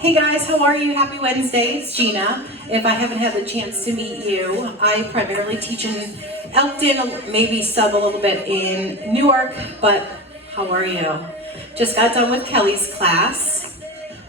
Hey guys, how are you? Happy Wednesday. It's Gina. If I haven't had the chance to meet you, I primarily teach in Elkton, maybe sub a little bit in Newark, but how are you? Just got done with Kelly's class.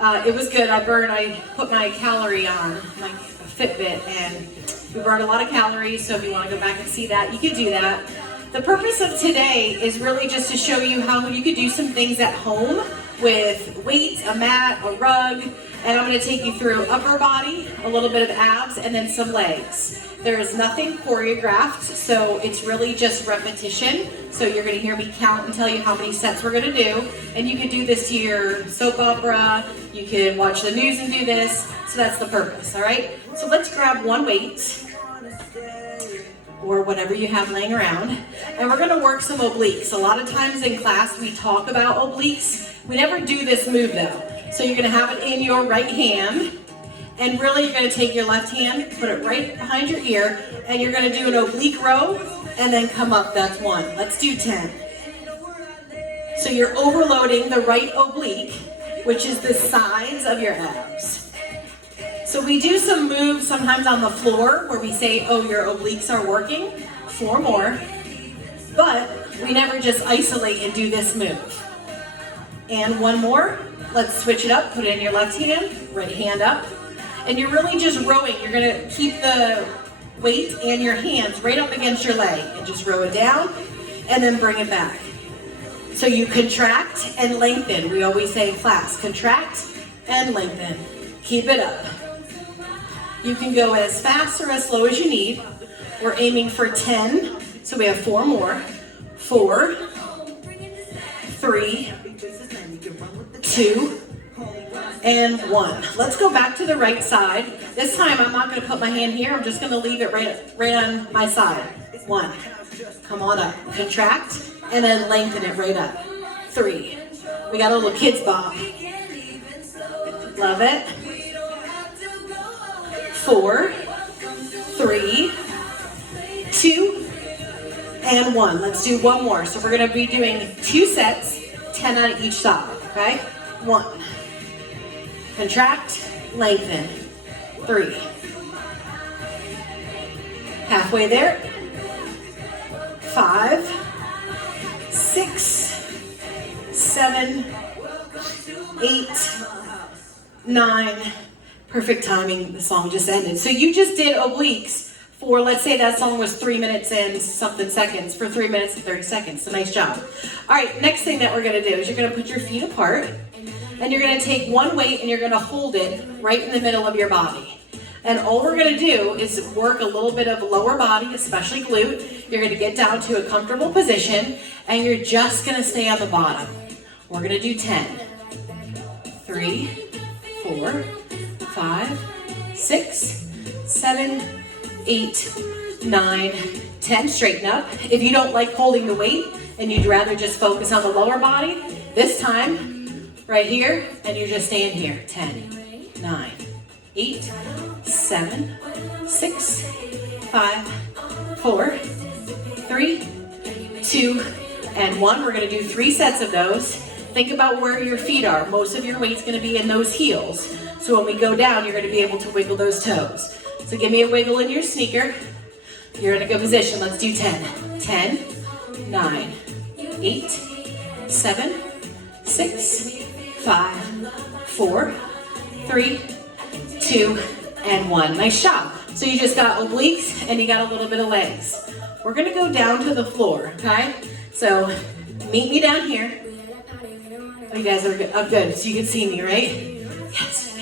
It was good. I put my calorie on, my Fitbit, and we burned a lot of calories, so if you want to go back and see that, you can do that. The purpose of today is really just to show you how you could do some things at home with weights, a mat, a rug, and I'm going to take you through upper body, a little bit of abs, and then some legs. There is nothing choreographed, so it's really just repetition. So you're going to hear me count and tell you how many sets we're going to do, and you can do this to your soap opera, you can watch the news and do this, so that's the purpose, all right? So let's grab one weight, or whatever you have laying around, and we're going to work some obliques. A lot of times in class we talk about obliques. We never do this move though. So you're going to have it in your right hand, and really you're going to take your left hand, put it right behind your ear, and you're going to do an oblique row and then come up. That's one. Let's do 10. So you're overloading the right oblique, which is the sides of your abs. So we do some moves sometimes on the floor where we say, oh, your obliques are working. 4 more. But we never just isolate and do this move. And 1 more. Let's switch it up. Put it in your left hand, right hand up. And you're really just rowing. You're going to keep the weight and your hands right up against your leg and just row it down and then bring it back. So you contract and lengthen. We always say in class, contract and lengthen. Keep it up. You can go as fast or as slow as you need. We're aiming for 10. So we have 4 more. 4, 3, 2, and 1. Let's go back to the right side. This time I'm not going to put my hand here. I'm just going to leave it right on my side. 1. Come on up. Contract and then lengthen it right up. 3. We got a little kids bob. Love it. 4, 3, 2, and 1. Let's do 1 more. So we're going to be doing 2 sets, 10 on each side. Okay? 1. Contract, lengthen. 3. Halfway there. 5, 6, 7, 8, 9. Perfect timing. The song just ended. So you just did obliques for, let's say that song was 3 minutes and something seconds, for 3 minutes and 30 seconds. So nice job. All right, next thing that we're going to do is you're going to put your feet apart, and you're going to take one weight and you're going to hold it right in the middle of your body. And all we're going to do is work a little bit of lower body, especially glute. You're going to get down to a comfortable position, and you're just going to stay on the bottom. We're going to do 10. 3, 4, 5, 6, 7, 8, 9, 10. Straighten up. If you don't like holding the weight and you'd rather just focus on the lower body, this time, right here, and you're just staying here. 10, 9, 8, 7, 6, 5, 4, 3, 2, and 1. We're going to do 3 sets of those. Think about where your feet are. Most of your weight's going to be in those heels. So when we go down, you're going to be able to wiggle those toes. So give me a wiggle in your sneaker. You're in a good position. Let's do 10. 10, 9, 8, 7, 6, 5, 4, 3, 2, and 1. Nice job. So you just got obliques and you got a little bit of legs. We're going to go down to the floor, okay? So meet me down here. Oh, you guys are good. Oh, good. So you can see me, right? Yes.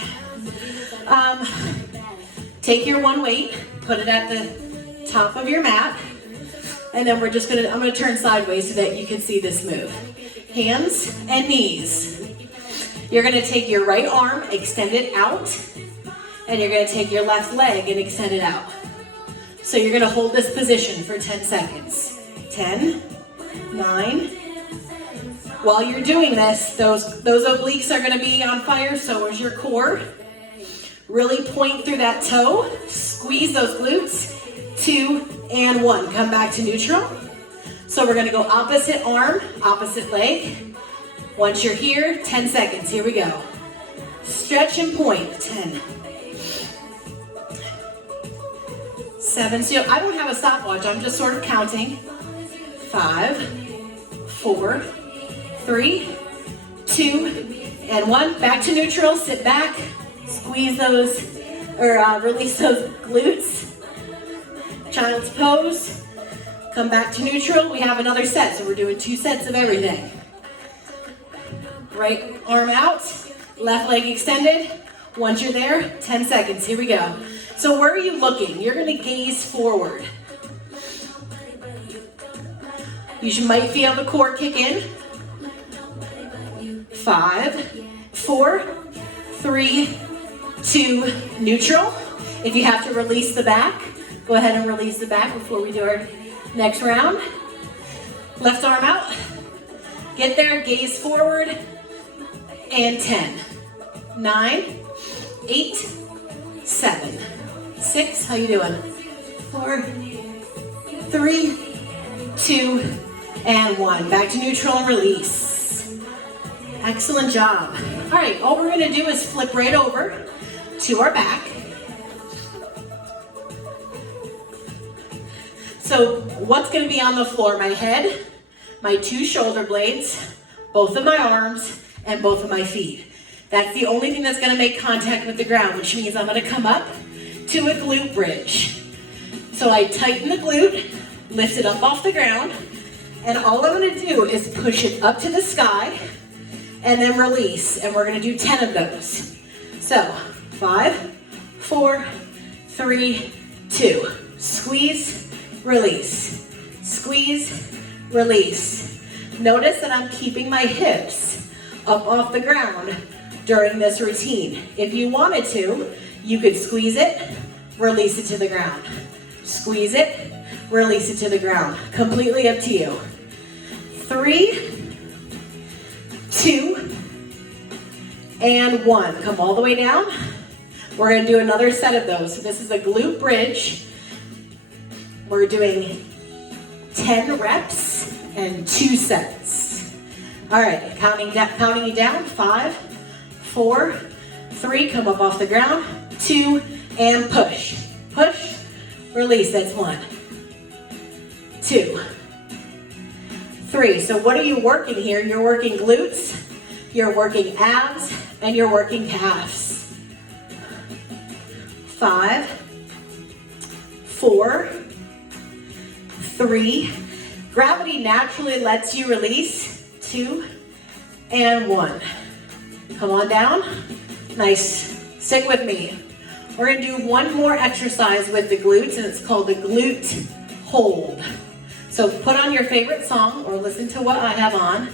Take your one weight, put it at the top of your mat, and then I'm gonna turn sideways so that you can see this move. Hands and knees. You're gonna take your right arm, extend it out, and you're gonna take your left leg and extend it out. So you're gonna hold this position for 10 seconds. 10, 9. While you're doing this, those obliques are gonna be on fire, so is your core. Really point through that toe, squeeze those glutes. 2 and 1. Come back to neutral. So we're going to go opposite arm, opposite leg. Once you're here, 10 seconds. Here we go. Stretch and point. 10. 7. So I don't have a stopwatch. I'm just sort of counting. 5, 4, 3, 2, and 1. Back to neutral. Sit back. Squeeze those, or release those glutes. Child's pose. Come back to neutral. We have another set, so we're doing 2 sets of everything. Right arm out, left leg extended. Once you're there, 10 seconds. Here we go. So where are you looking? You're going to gaze forward. You might feel the core kick in. 5, 4, 3, 2, neutral. If you have to release the back, go ahead and release the back before we do our next round. Left arm out. Get there, gaze forward. And 10, 9, 8, 7, 6. How you doing? 4, 3, 2, and 1. Back to neutral and release. Excellent job. All right, all we're going to do is flip right over to our back. So what's going to be on the floor? My head, my 2 shoulder blades, both of my arms, and both of my feet. That's the only thing that's going to make contact with the ground, which means I'm going to come up to a glute bridge. So I tighten the glute, lift it up off the ground, and all I'm going to do is push it up to the sky and then release. And we're going to do 10 of those. So 5, 4, 3, 2. Squeeze, release. Squeeze, release. Notice that I'm keeping my hips up off the ground during this routine. If you wanted to, you could squeeze it, release it to the ground. Squeeze it, release it to the ground. Completely up to you. 3, 2, and 1. Come all the way down. We're going to do another set of those. So this is a glute bridge. We're doing 10 reps and 2 sets. All right, counting you down. 5, 4, 3, come up off the ground. 2, and push. Push, release. That's 1, 2, 3. So what are you working here? You're working glutes, you're working abs, and you're working calves. 5, 4, 3. Gravity naturally lets you release. 2, and 1. Come on down. Nice. Stick with me. We're going to do one more exercise with the glutes, and it's called the glute hold. So put on your favorite song or listen to what I have on,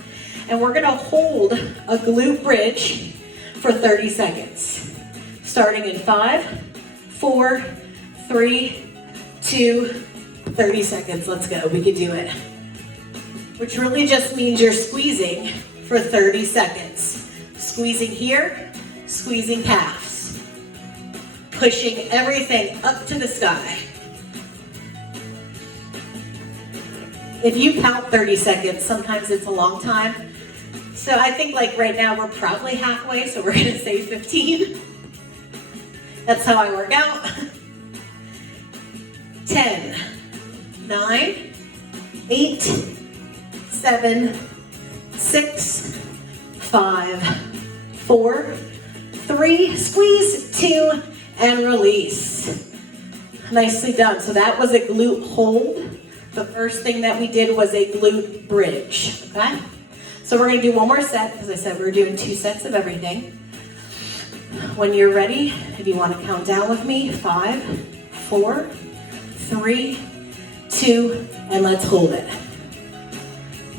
and we're going to hold a glute bridge for 30 seconds. Starting in 5, 4, 3, 2, 30 seconds. Let's go. We can do it. Which really just means you're squeezing for 30 seconds. Squeezing here, squeezing calves. Pushing everything up to the sky. If you count 30 seconds, sometimes it's a long time. So I think like right now we're probably halfway, so we're gonna say 15. That's how I work out. 10, 9, 8, 7, 6, 5, 4, 3, squeeze, 2, and release. Nicely done. So that was a glute hold. The first thing that we did was a glute bridge, okay? So we're gonna do one more set. As I said, we're doing 2 sets of everything. When you're ready, if you wanna count down with me, 5, 4, 3, 2, and let's hold it.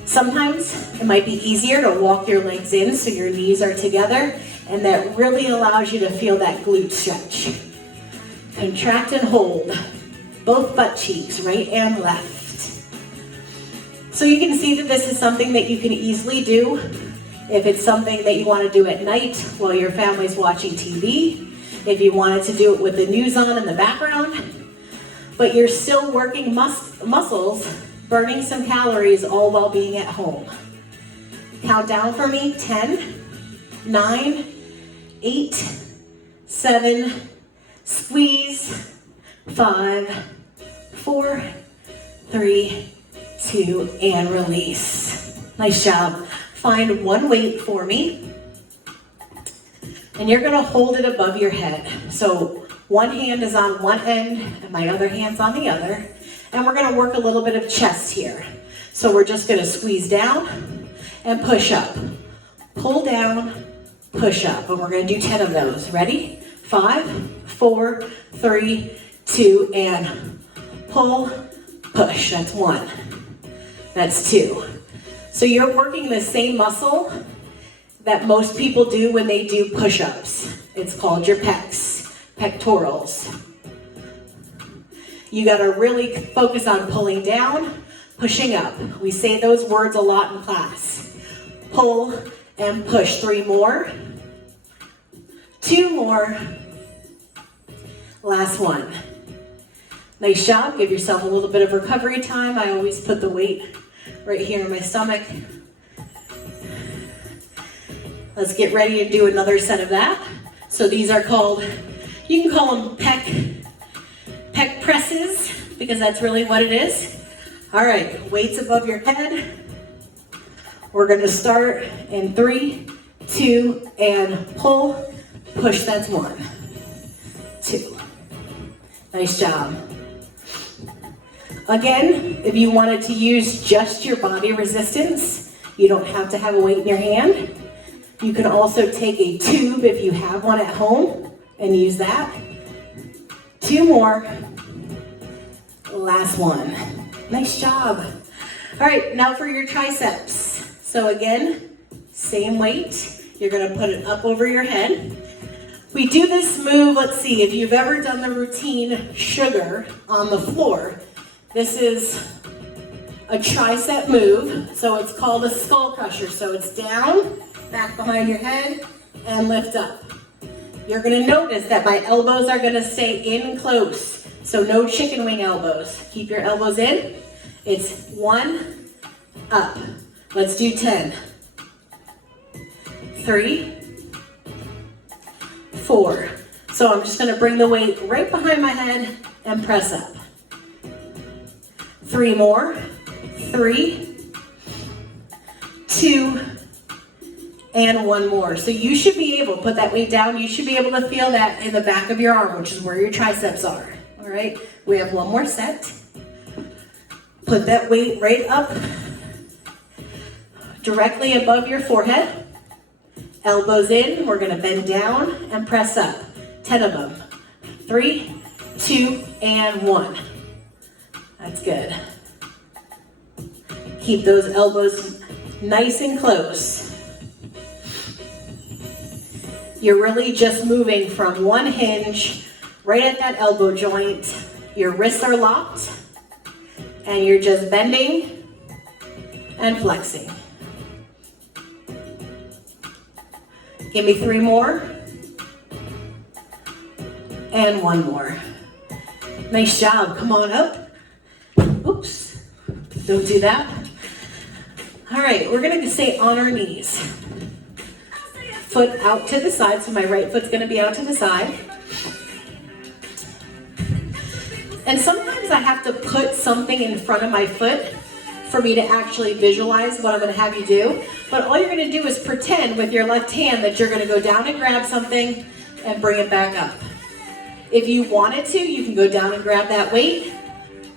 Sometimes it might be easier to walk your legs in so your knees are together, and that really allows you to feel that glute stretch. Contract and hold, both butt cheeks, right and left. So you can see that this is something that you can easily do if it's something that you want to do at night while your family's watching TV, if you wanted to do it with the news on in the background, but you're still working muscles, burning some calories, all while being at home. Count down for me. 10, 9, 8, 7, squeeze, 5, 4, 3, 2, and release. Nice job. Find one weight for me. And you're gonna hold it above your head. So one hand is on one end and my other hand's on the other. And we're gonna work a little bit of chest here. So we're just gonna squeeze down and push up. Pull down, push up. And we're gonna do 10 of those. Ready? 5, 4, 3, 2, and pull, push. That's 1. That's 2. So you're working the same muscle that most people do when they do push-ups. It's called your pecs, pectorals. You gotta really focus on pulling down, pushing up. We say those words a lot in class. Pull and push. 3 more. 2 more. Last one. Nice job. Give yourself a little bit of recovery time. I always put the weight right here in my stomach. Let's get ready to do another set of that. So these are called, you can call them pec presses, because that's really what it is. All right, weights above your head. We're gonna start in 3, 2, and pull, push. That's 1, 2. Nice job. Again, if you wanted to use just your body resistance, you don't have to have a weight in your hand. You can also take a tube if you have one at home and use that. 2 more. Last one. Nice job. All right, now for your triceps. So again, same weight. You're gonna put it up over your head. We do this move, let's see, if you've ever done the routine sugar on the floor, this is a tricep move. So it's called a skull crusher. So it's down, back behind your head, and lift up. You're gonna notice that my elbows are gonna stay in close. So no chicken wing elbows. Keep your elbows in. It's 1, up. Let's do 10. 3, 4. So I'm just gonna bring the weight right behind my head and press up. 3 more. 3, 2, and 1 more. So you should be able to put that weight down. You should be able to feel that in the back of your arm, which is where your triceps are. All right, we have 1 more set. Put that weight right up, directly above your forehead. Elbows in, we're gonna bend down and press up. 10 of them. 3, 2, and 1. That's good. Keep those elbows nice and close. You're really just moving from one hinge right at that elbow joint. Your wrists are locked and you're just bending and flexing. Give me 3 more and 1 more. Nice job. Come on up. Oops, don't do that. All right, we're gonna stay on our knees. Foot out to the side, so my right foot's gonna be out to the side. And sometimes I have to put something in front of my foot for me to actually visualize what I'm gonna have you do. But all you're gonna do is pretend with your left hand that you're gonna go down and grab something and bring it back up. If you wanted to, you can go down and grab that weight,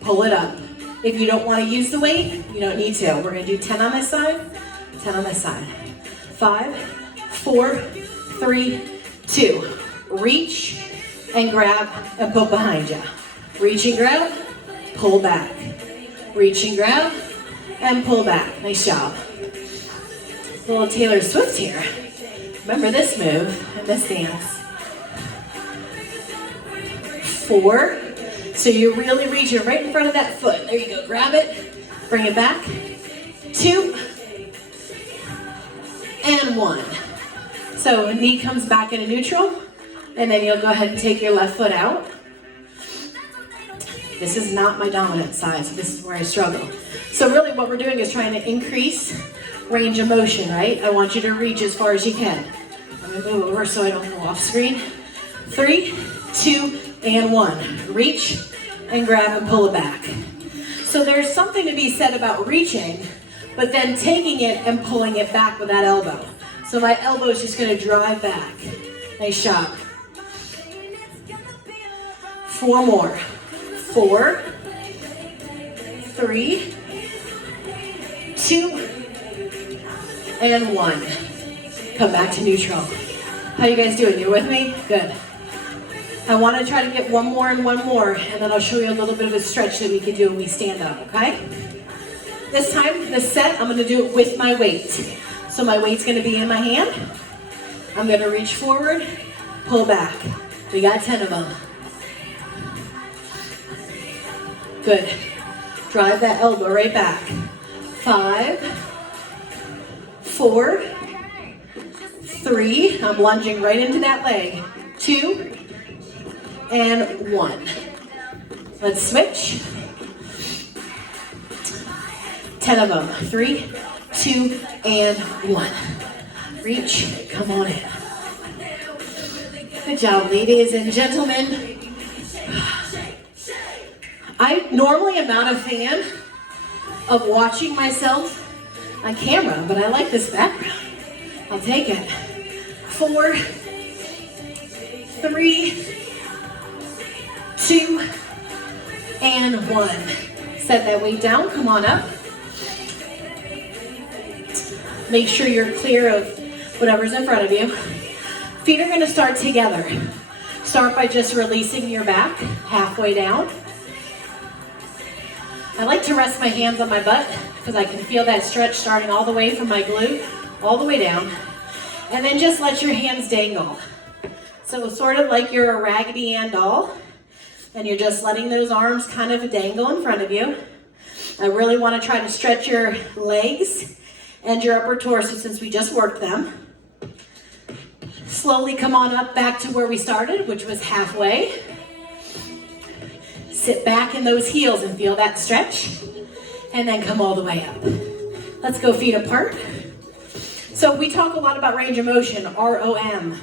pull it up. If you don't wanna use the weight, you don't need to. We're gonna do 10 on this side, 10 on this side. 5, 4, 3, 2. Reach and grab and put behind you. Reach and grab, pull back. Reach and grab and pull back. Nice job. A little Taylor Swift here. Remember this move and this dance. 4. So you're really reaching right in front of that foot. There you go. Grab it, bring it back. 2 and 1. So knee comes back into neutral, and then you'll go ahead and take your left foot out. This is not my dominant side, so this is where I struggle. So really what we're doing is trying to increase range of motion, right? I want you to reach as far as you can. I'm Let me move over so I don't go off screen. 3, 2, and 1. Reach and grab and pull it back. So there's something to be said about reaching, but then taking it and pulling it back with that elbow. So my elbow is just going to drive back. Nice shot. 4 more. 4, 3, 2, and 1. Come back to neutral. How you guys doing? You with me? Good. I want to try to get 1 more and 1 more, and then I'll show you a little bit of a stretch that we can do when we stand up, okay? This time, this set, I'm going to do it with my weight. So my weight's going to be in my hand. I'm going to reach forward, pull back. We got 10 of them. Good. Drive that elbow right back. 5, 4, 3. I'm lunging right into that leg. 2, and 1. Let's switch. 10 of them. 3, 2, and 1. Reach. Come on in. Good job, ladies and gentlemen. I normally am not a fan of watching myself on camera, but I like this background. I'll take it. 4, 3, 2, and 1. Set that weight down, come on up. Make sure you're clear of whatever's in front of you. Feet are gonna start together. Start by just releasing your back halfway down. I like to rest my hands on my butt because I can feel that stretch starting all the way from my glute, all the way down. And then just let your hands dangle. So sort of like you're a Raggedy Ann doll, and you're just letting those arms kind of dangle in front of you. I really want to try to stretch your legs and your upper torso since we just worked them. Slowly come on up back to where we started, which was halfway. Sit back in those heels and feel that stretch, and then come all the way up. Let's go feet apart. So we talk a lot about range of motion, ROM.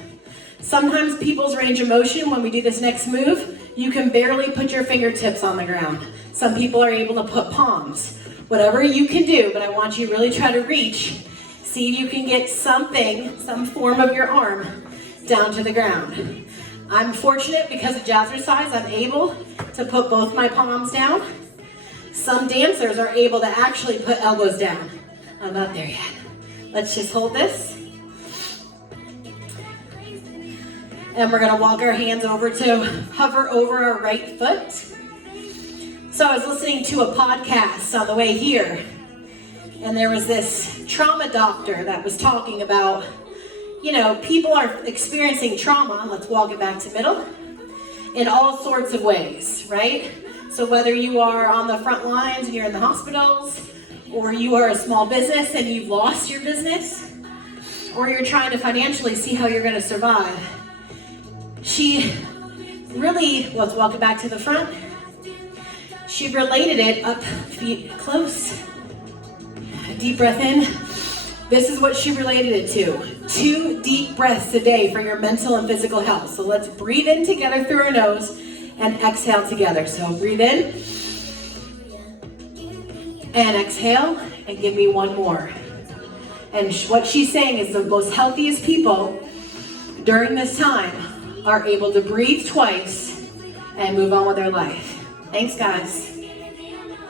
Sometimes people's range of motion, when we do this next move, you can barely put your fingertips on the ground. Some people are able to put palms. Whatever you can do, but I want you to really try to reach. See if you can get something, some form of your arm down to the ground. I'm fortunate because of jazzercise, I'm able to put both my palms down. Some dancers are able to actually put elbows down. I'm not there yet. Let's just hold this. And we're gonna walk our hands over to hover over our right foot. So I was listening to a podcast on the way here, and there was this trauma doctor that was talking about, you know, people are experiencing trauma, let's walk it back to middle, in all sorts of ways, right? So whether you are on the front lines and you're in the hospitals, or you are a small business and you've lost your business, or you're trying to financially see how you're gonna survive. She really, let's walk it back to the front. She related it up, feet close. Deep breath in. This is what she related it to. 2 deep breaths a day for your mental and physical health. So let's breathe in together through our nose and exhale together. So breathe in and exhale, and give me 1 more. And what she's saying is the most healthiest people during this time are able to breathe twice and move on with their life. Thanks, guys.